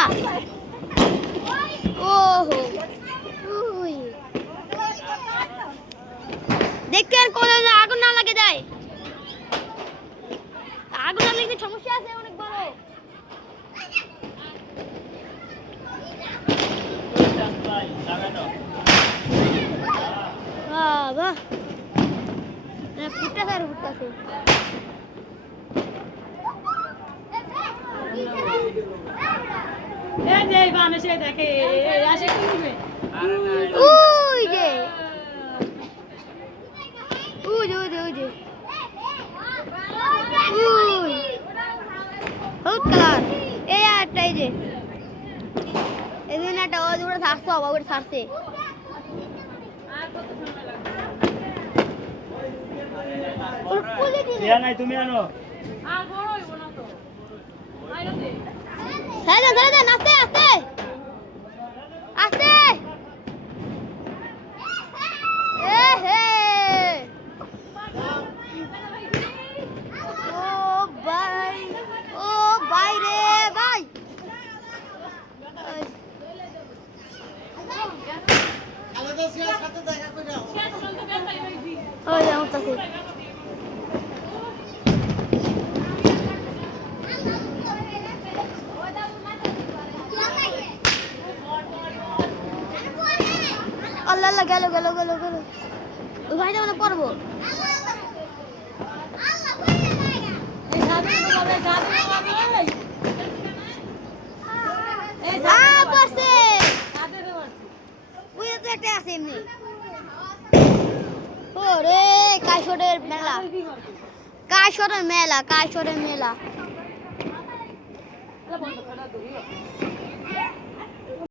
ধোঁয়া ওহো উই দেখতে আর কোন আগুন না লাগে যায় আগুন না লাগলে সমস্যা আছে অনেক বড় বাবা না ফুটটা আর ফুটতাছে এই যে বানসে দেখে আসে কি হবে ওই যে ওই যে ওই যে ওই যে ওই হলুদ কালার এই একটা এই যে এদিন একটা ওই উপরে ছাড়ছে বাবা উপরে ছাড়ছে নাই তুমি আনো আর বড় হইব না তো আইলো দে ছেড়ে দেন আস্তে আস্তে আস্তে এ হে ও ভাই রে ভাই ওই আমতাছে আল্লাহ আল্লাহ গেল গেল গেল গেল ওই ভাইটা মানে পড়বো এই সাদে বাবা সাদে বাবা এই পড়ছে সাদে বাবা ওই তো একটা আছে এমনি ওরে কাশরের মেলা কাশরের মেলা কাশরের মেলা বন্ধ করে দাও